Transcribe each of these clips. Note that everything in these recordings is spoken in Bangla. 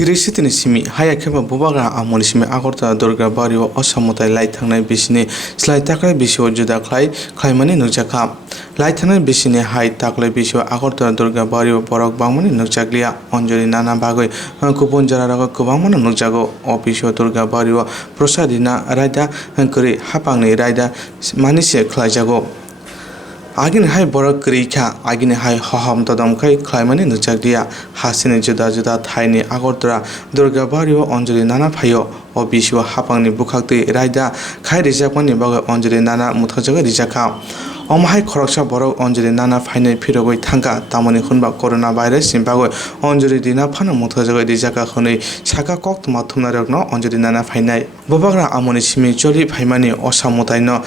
Firisitini simi hayakeba Bubagra Amolni simi agartala Durgabario Osa mwtai lai thangnai bisini slai takwlai bisio juda khlaimani nujakha lai thangnai bisini hai takwlai bisio agartala Durgabario borok bangmani nukjakliya onjoli nana bagoi kupon jararago kubangmani nukjago o bisio Durgabario prosadina raida kori hapangni raida manise khlaijago agini hai borok krikha agini hai hoham todam khai khlaimani nukjakliya hasini juda thaini agartala Durgabario onjoli nana phaio o bisio hapangni bukhakti raida khai rijakmani bagoi onjoli nana muthajago rijakha omhai khoroksa borok onjoli nana phainai phirogoi thangka tamoni khunba corona virus simbagoi onjoli dina phana muthajago rijaka khonei saka kok thumna rokno onjoli nana phainai Bubagra Amolni simi choli phaimani osa mwtai no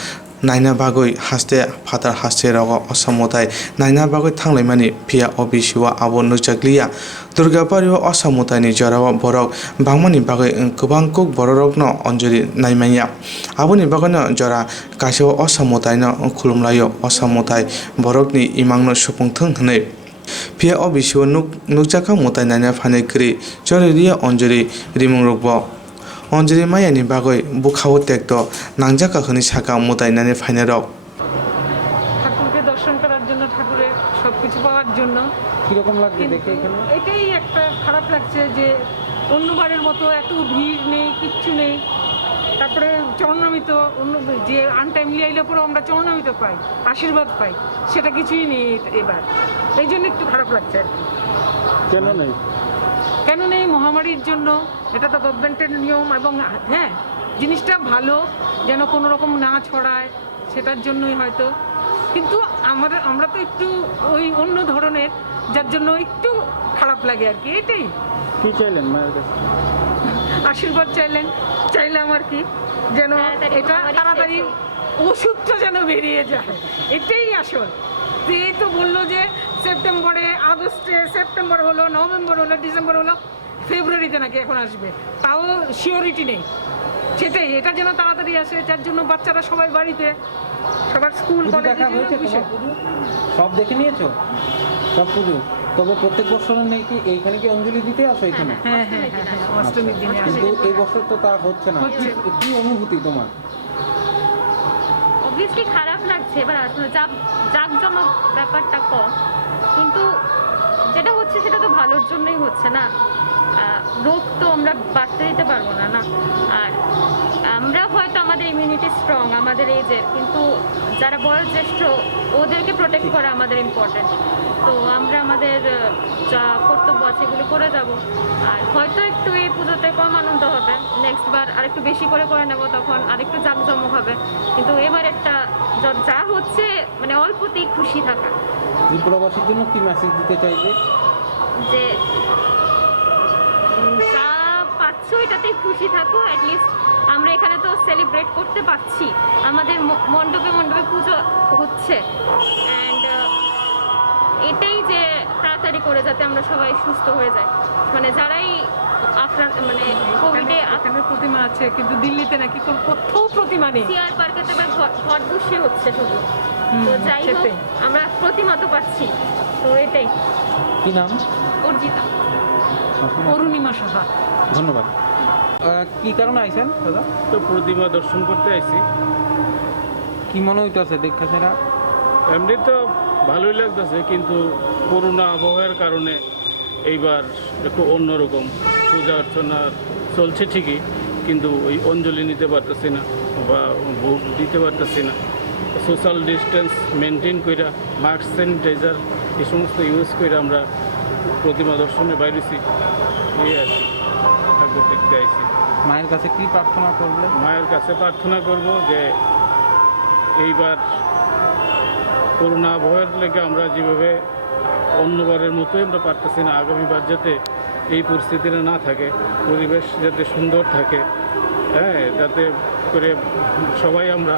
naina bagoi haste fatar haste rogo osa mwtai naina bagoi thanglaimani phia obisiwa abo nujakliya Durgabario Osa mwtai ni jorao borok bangmani bagoi kubang kuk borokno onjoli naimaya aboni bagoi jora kaisao osa mwtai no khulumlayo osa mwtai borokni imangno supungthung hnei phia obisiwa nujakha mwtai naina phanai kri choriya onjoli rimung rokbo অঞ্জলি মায়ানি বাগৈ বুখাও ত্যাগতো নাংজাকা খনি সাকা মোতাইনানে ফাইনে রক ঠাকুরকে দর্শন করার জন্য ঠাকুরের সবকিছু পাওয়ার জন্য কিরকম লাগছে দেখে এখানে? এটাই একটা খারাপ লাগছে যে অন্যবারের মতো এত ভিড় নেই, কিচ্ছু নেই। তারপরে চরণামিত অন্য যে আনটাইমলি আইলে পরে আমরা চরণামিত পাই, আশীর্বাদ পাই, সেটা কিছুই নেই এবার। এই জন্য একটু খারাপ লাগছে আর কি। কেন নেই? মহামারীর জন্য। এটা তো গভর্নমেন্টের নিয়ম এবং হ্যাঁ জিনিসটা ভালো যেন কোনো রকম না ছড়ায় সেটার জন্যই হয়তো, কিন্তু আমরা তো একটু ওই অন্য ধরনের, যার জন্য একটু খারাপ লাগে আর কি। এটাই কি চাইলেন মায়ের কাছে? আশীর্বাদ চাইলাম আর কি, যেন এটা তাড়াতাড়ি ওষুধটা যেন বেরিয়ে যায়, এটাই আসল। এই তো বললো যে সেপ্টেম্বরে, আগস্টে, সেপ্টেম্বর হলো, নভেম্বর হলো, ডিসেম্বর হলো, ফেব্রুয়ারিতে নাকি এখন আসবে, তাও শিওরিটি নেই। সেটাই, এটা যেন তাড়াতাড়ি আসে, যার জন্য বাচ্চারা সবাই বাড়িতে, সবার স্কুল কলেজে। সব দেখে নিয়েছো? সব পুজো? তবে প্রত্যেক বছর নাকি এইখানে কি অঞ্জলি দিতে আসো এখানে? হ্যাঁ, অষ্টমীর দিনে আসে। কিন্তু এই বছর তো তা হচ্ছে না, কি অনুভূতি তোমার? অবভিয়াসলি খারাপ লাগছে, এবার আসলে জাঁকজমক ব্যাপারটা কম, কিন্তু যেটা হচ্ছে সেটা তো ভালোর জন্যই হচ্ছে না। রোগ তো আমরা বাড়তে দিতে পারবো না। আর আমরা হয়তো আমাদের ইমিউনিটি স্ট্রং আমাদের এজের, কিন্তু যারা বয়োজ্যেষ্ঠ ওদেরকে প্রোটেক্ট করা আমাদের ইম্পর্টেন্ট। তো আমরা আমাদের যা কর্তব্য আছে এগুলো করে যাব। আর হয়তো একটু এই পুজোতে কম আনন্দ হবে, নেক্সট বার আরেকটু বেশি করে নেব, তখন আরেকটু জাঁকজমক হবে। কিন্তু এবার একটা যা হচ্ছে মানে অল্পতেই খুশি থাকা। ত্রিপুরাবাসীর জন্য কি মেসেজ দিতে চাইবে? যে যা পাচ্ছ এটাতেই খুশি থাকো। অ্যাটলিস্ট আমরা এখানে তো সেলিব্রেট করতে পারছি, আমাদের মণ্ডপে পুজো হচ্ছে। অ্যান্ড এটাই যে তাড়াতাড়ি করে যাতে আমরা সবাই সুস্থ হয়ে যাই, মানে যারাই আপনার মানে কোভিডে। এখানে প্রতিমা আছে, কিন্তু দিল্লিতে নাকি কোথাও প্রতিমা নেই। সিআর পার্কে তো ঘট বসিয়ে হচ্ছে শুধু। তো যাই হোক, আমরা প্রতিমা তো পাচ্ছি। তো এটাই। কি নাম? অর্জিতা। অরুণিমা সভা। ধন্যবাদ। কি কারণে আইছেন দাদা? তো প্রতিমা দর্শন করতে আইছি। কি মনে হইতেছে দেখা সেটা? এমনি তো ভালোই লাগতেছে, কিন্তু করোনা আবহাওয়ার কারণে এইবার একটু অন্যরকম পূজা অর্চনা চলছে ঠিকই, কিন্তু ওই অঞ্জলি নিতে পারতেছি না বা ভোগ দিতে পারতেছি না। সোশ্যাল ডিস্টেন্স মেনটেন করে, মাস্ক, স্যানিটাইজার এই সমস্ত ইউজ করে আমরা প্রতিমা দর্শনে বাইরেছি। এই আর কি, ঠাকুর দেখতে আইছি। মায়ের কাছে কি প্রার্থনা করবে? মায়ের কাছে প্রার্থনা করব যে এইবার করোনা আবহাওয়ার লেগে আমরা যেভাবে অন্যবারের মতোই আমরা পারতেছি না, আগামীবার যাতে এই পরিস্থিতিটা না থাকে, পরিবেশ যাতে সুন্দর থাকে, হ্যাঁ, যাতে করে সবাই আমরা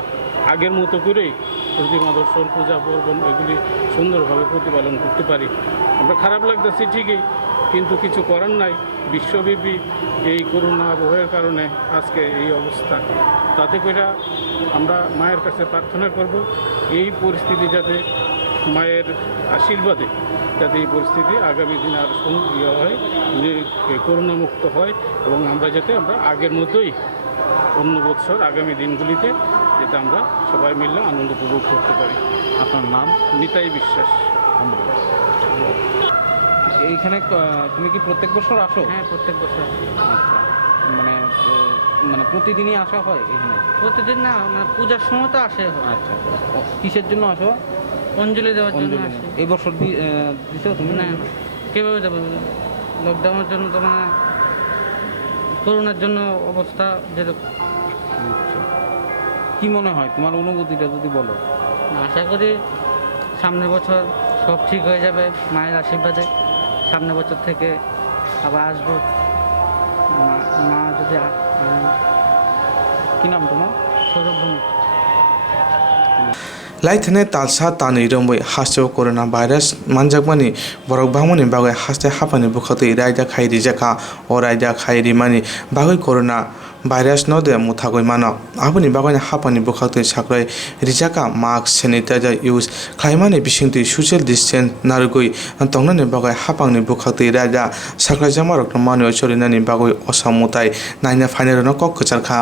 আগের মতো করেই প্রতিমা দর্শন, পূজা পার্বণ এগুলি সুন্দরভাবে প্রতিপালন করতে পারি। আমরা খারাপ লাগতেছি ঠিকই, কিন্তু কিছু করার নাই। বিশ্বব্যাপী এই করোনা আবহাওয়ার কারণে আজকে এই অবস্থা। তাতে করে আমরা মায়ের কাছে প্রার্থনা করব এই পরিস্থিতি যাতে মায়ের আশীর্বাদে যাতে এই পরিস্থিতি আগামী দিন আর হয়, করোনা মুক্ত হয় এবং আমরা যাতে আগের মতোই অন্য বছর আগামী দিনগুলিতে যাতে আমরা সবাই মিলে আনন্দ উপভোগ করতে পারি। আপনার নাম? নিতাই বিশ্বাস। এইখানে তুমি কি প্রত্যেক বছর আসো? হ্যাঁ, প্রত্যেক বছর। আচ্ছা, মানে মানে প্রতিদিনই আসা হয় এখানে? প্রতিদিন না, মানে পূজার সময় তো আসে। আচ্ছা, কিসের জন্য আসো? অঞ্জলি দেওয়ার জন্য অঞ্জলি। আসি। এই বছর দিছো তুমি? না, কীভাবে দেবো? লকডাউনের জন্য তো মানে করোনার জন্য অবস্থা যেরকম। আচ্ছা, কি মনে হয় তোমার অনুভূতিটা যদি বলো? আশা করি সামনের বছর সব ঠিক হয়ে যাবে মায়ের আশীর্বাদে। সামনের বছর থেকে আবার আসবো। মা যদি কি নাম তোমার? সৌরভভূমি। लाइथाने तालसा तानि रंबै हास्टेव कोरोना भाइरास मानजाकमानि बरक बामनि बागै हास्टे हापानि बुखातै रायदा खायरि जाखा ओ रायदा खायरि मानि बागै कोरोना भाइरास नदे मुथागै मानो आबनि बागैनि हापानि बुखातै साख्रै रिजाका मास्क सैनिटाइजार इउज खायमानि बिसिंति सोशल डिस्टेंस नारगै तंनानि बागै हापांनि बुखातै रायदा साख्रै जामारक मानो चरिनानि बागै असा mwtai नायना फाइनारनो कक कचारखा।